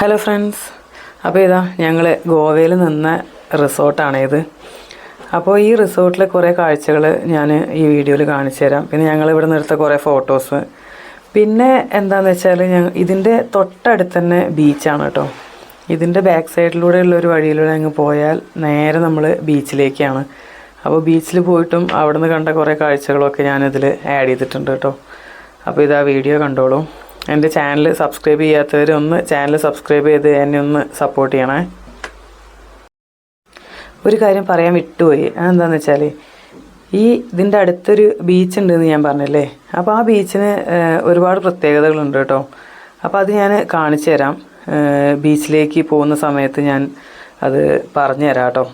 Hello friends, അപ്പോൾ ഇതാ ഞങ്ങൾ ഗോവയിൽ നിന്ന റിസോർട്ടാണിത്. അപ്പോൾ ഈ റിസോർട്ടിലെ കുറേ കാഴ്ചകൾ ഞാൻ ഈ വീഡിയോയിൽ കാണിച്ചു തരാം. പിന്നെ ഞങ്ങൾ ഇവിടെ നിർത്ത കുറേ ഫോട്ടോസ്. പിന്നെ എന്താണെന്ന് വെച്ചാൽ ഇതിൻ്റെ തൊട്ടടുത്ത് തന്നെ ബീച്ചാണ് കേട്ടോ. ഇതിൻ്റെ ബാക്ക് സൈഡിലൂടെയുള്ള ഒരു വഴിയിലൂടെ അങ്ങ് പോയാൽ നേരെ നമ്മൾ ബീച്ചിലേക്കാണ്. അപ്പോൾ ബീച്ചിൽ പോയിട്ടും അവിടെ നിന്ന് കണ്ട കുറേ കാഴ്ചകളൊക്കെ ഞാനിതിൽ ആഡ് ചെയ്തിട്ടുണ്ട് കേട്ടോ. അപ്പോൾ ഇതാ വീഡിയോ കണ്ടോളൂ. എൻ്റെ ചാനൽ സബ്സ്ക്രൈബ് ചെയ്യാത്തവർ ഒന്ന് ചാനൽ സബ്സ്ക്രൈബ് ചെയ്ത് എന്നെ ഒന്ന് സപ്പോർട്ട് ചെയ്യണേ. ഒരു കാര്യം പറയാൻ വിട്ടുപോയി. അതെന്താണെന്ന് വെച്ചാൽ ഇതിൻ്റെ അടുത്തൊരു ബീച്ച് ഉണ്ടെന്ന് ഞാൻ പറഞ്ഞല്ലേ. അപ്പോൾ ആ ബീച്ചിന് ഒരുപാട് പ്രത്യേകതകളുണ്ട് കേട്ടോ. അപ്പോൾ അത് ഞാൻ കാണിച്ചു തരാം. ബീച്ചിലേക്ക് പോകുന്ന സമയത്ത് ഞാൻ അത് പറഞ്ഞു തരാം കേട്ടോ.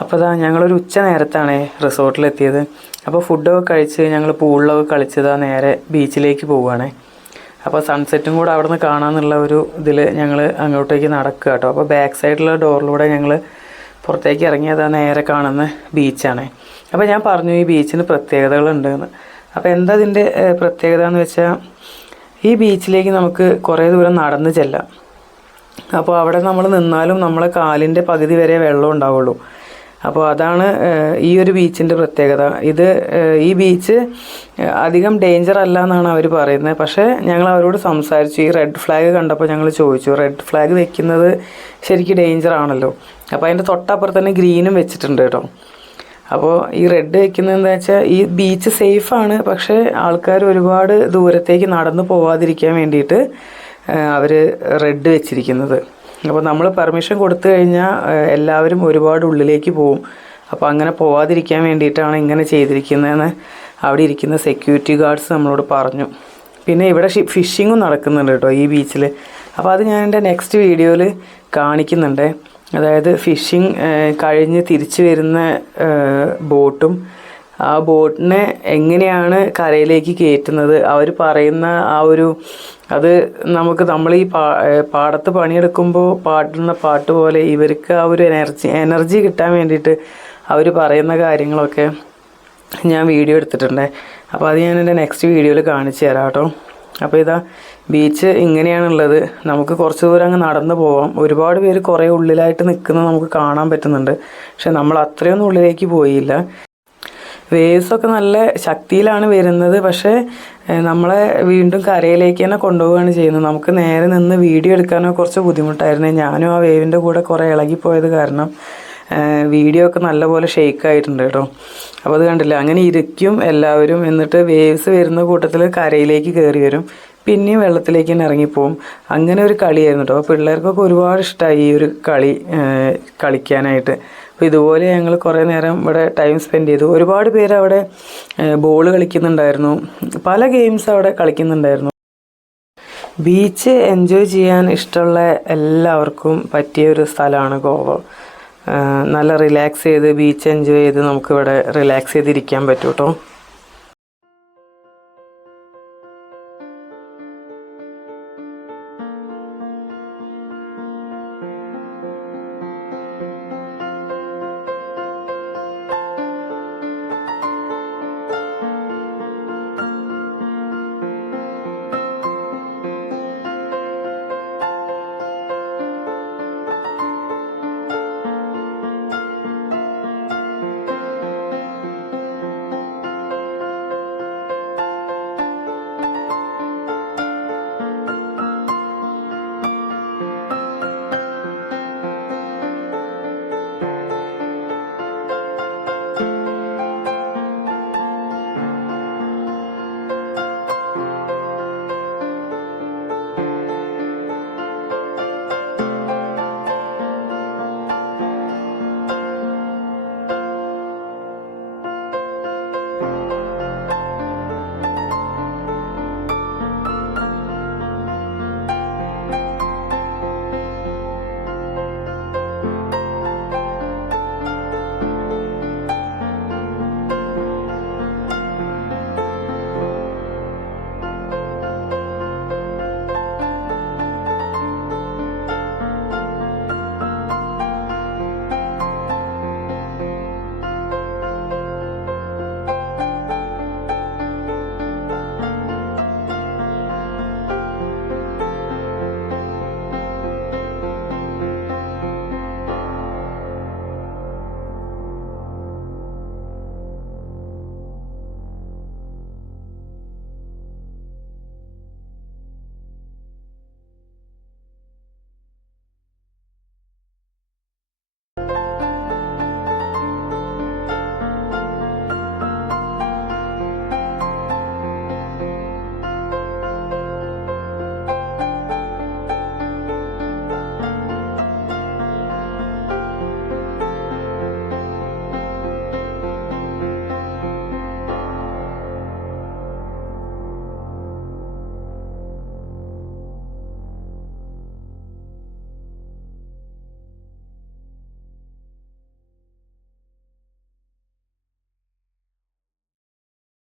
അപ്പോൾ ഇതാ ഞങ്ങളൊരു ഉച്ച നേരത്താണ് റിസോർട്ടിലെത്തിയത്. അപ്പോൾ ഫുഡൊക്കെ കഴിച്ച് ഞങ്ങൾ പൂളിലൊക്കെ കളിച്ചതാ നേരെ ബീച്ചിലേക്ക് പോവുകയാണ്. അപ്പോൾ സൺസെറ്റും കൂടെ അവിടെ നിന്ന് കാണാമെന്നുള്ള ഒരു ഇതിൽ ഞങ്ങൾ അങ്ങോട്ടേക്ക് നടക്കുക കേട്ടോ. അപ്പോൾ ബാക്ക് സൈഡിലുള്ള ഡോറിലൂടെ ഞങ്ങൾ പുറത്തേക്ക് ഇറങ്ങിയതാ നേരെ കാണുന്ന ബീച്ചാണ്. അപ്പോൾ ഞാൻ പറഞ്ഞു ഈ ബീച്ചിന് പ്രത്യേകതകളുണ്ടെന്ന്. അപ്പോൾ എന്താ ഇതിൻ്റെ പ്രത്യേകത എന്ന് വെച്ചാൽ ഈ ബീച്ചിലേക്ക് നമുക്ക് കുറേ ദൂരം നടന്ന് ചെല്ലാം. അപ്പോൾ അവിടെ നമ്മൾ നിന്നാലും നമ്മളെ കാലിൻ്റെ പകുതി വരെ വെള്ളം ഉണ്ടാവുള്ളൂ. അപ്പോൾ അതാണ് ഈ ഒരു ബീച്ചിൻ്റെ പ്രത്യേകത. ഈ ബീച്ച് അധികം ഡേഞ്ചർ അല്ല എന്നാണ് അവർ പറയുന്നത്. പക്ഷേ ഞങ്ങൾ അവരോട് സംസാരിച്ചു. ഈ റെഡ് ഫ്ലാഗ് കണ്ടപ്പോൾ ഞങ്ങൾ ചോദിച്ചു, റെഡ് ഫ്ലാഗ് വെക്കുന്നത് ശരിക്കും ഡേഞ്ചർ ആണല്ലോ. അപ്പോൾ അതിൻ്റെ തൊട്ടപ്പുറത്ത് തന്നെ ഗ്രീനും വെച്ചിട്ടുണ്ട് കേട്ടോ. അപ്പോൾ ഈ റെഡ് വെക്കുന്നത് എന്താ വെച്ചാൽ ഈ ബീച്ച് സേഫാണ്, പക്ഷേ ആൾക്കാർ ഒരുപാട് ദൂരത്തേക്ക് നടന്നു പോവാതിരിക്കാൻ വേണ്ടിയിട്ട് അവർ റെഡ് വെച്ചിരിക്കുന്നത്. അപ്പോൾ നമ്മൾ പെർമിഷൻ കൊടുത്തു കഴിഞ്ഞാൽ എല്ലാവരും ഒരുപാട് ഉള്ളിലേക്ക് പോവും. അപ്പോൾ അങ്ങനെ പോവാതിരിക്കാൻ വേണ്ടിയിട്ടാണ് ഇങ്ങനെ ചെയ്തിരിക്കുന്നതെന്ന് അവിടെ ഇരിക്കുന്ന സെക്യൂരിറ്റി ഗാർഡ്സ് നമ്മളോട് പറഞ്ഞു. പിന്നെ ഇവിടെ ഫിഷിങ്ങും നടക്കുന്നുണ്ട് കേട്ടോ ഈ ബീച്ചിൽ. അപ്പോൾ അത് ഞാൻ എൻ്റെ നെക്സ്റ്റ് വീഡിയോയിൽ കാണിക്കുന്നുണ്ട്. അതായത് ഫിഷിങ് കഴിഞ്ഞ് തിരിച്ചു വരുന്ന ബോട്ടും ആ ബോട്ടിനെ എങ്ങനെയാണ് കരയിലേക്ക് കയറ്റുന്നത്, അവർ പറയുന്ന അത് നമ്മൾ ഈ പാടത്ത് പണിയെടുക്കുമ്പോൾ പാടുന്ന പാട്ട് പോലെ ഇവർക്ക് ആ ഒരു എനർജി കിട്ടാൻ വേണ്ടിയിട്ട് അവർ പറയുന്ന കാര്യങ്ങളൊക്കെ ഞാൻ വീഡിയോ എടുത്തിട്ടുണ്ട്. അപ്പോൾ അത് ഞാൻ എൻ്റെ നെക്സ്റ്റ് വീഡിയോയിൽ കാണിച്ചു തരാം കേട്ടോ. അപ്പോൾ ഇതാ ബീച്ച് ഇങ്ങനെയാണുള്ളത്. നമുക്ക് കുറച്ച് ദൂരം അങ്ങ് നടന്നു പോവാം. ഒരുപാട് പേര് കുറേ ഉള്ളിലായിട്ട് നിൽക്കുന്നത് നമുക്ക് കാണാൻ പറ്റുന്നുണ്ട്. പക്ഷെ നമ്മൾ അത്രയൊന്നും ഉള്ളിലേക്ക് പോയില്ല. വേവ്സൊക്കെ നല്ല ശക്തിയിലാണ് വരുന്നത്. പക്ഷേ നമ്മളെ വീണ്ടും കരയിലേക്ക് തന്നെ കൊണ്ടുപോവുകയാണ് ചെയ്യുന്നത്. നമുക്ക് നേരെ നിന്ന് വീഡിയോ എടുക്കാനോ കുറച്ച് ബുദ്ധിമുട്ടായിരുന്നു. ഞാനും ആ വേവിൻ്റെ കൂടെ കുറേ ഇളകിപ്പോയത് കാരണം വീഡിയോ ഒക്കെ നല്ലപോലെ ഷെയ്ക്ക് ആയിട്ടുണ്ട് കേട്ടോ. അപ്പോൾ അത് കണ്ടില്ല, അങ്ങനെ ഇരിക്കും എല്ലാവരും. എന്നിട്ട് വേവ്സ് വരുന്ന കൂട്ടത്തിൽ കരയിലേക്ക് കയറി വരും, പിന്നെയും വെള്ളത്തിലേക്ക് തന്നെ ഇറങ്ങിപ്പോവും. അങ്ങനെ ഒരു കളിയായിരുന്നു കേട്ടോ. അപ്പോൾ പിള്ളേർക്കൊക്കെ ഒരുപാട് ഇഷ്ടമായി ഈ ഒരു കളിക്കാനായിട്ട്. അപ്പോൾ ഇതുപോലെ ഞങ്ങൾ കുറേ നേരം ഇവിടെ ടൈം സ്പെൻഡ് ചെയ്തു. ഒരുപാട് പേര് അവിടെ ബോൾ കളിക്കുന്നുണ്ടായിരുന്നു, പല ഗെയിംസ് അവിടെ കളിക്കുന്നുണ്ടായിരുന്നു. ബീച്ച് എൻജോയ് ചെയ്യാൻ ഇഷ്ടമുള്ള എല്ലാവർക്കും പറ്റിയ ഒരു സ്ഥലമാണ് ഗോവ. നല്ല റിലാക്സ് ചെയ്ത് ബീച്ച് എൻജോയ് ചെയ്ത് നമുക്കിവിടെ റിലാക്സ് ചെയ്തിരിക്കാൻ പറ്റും കേട്ടോ.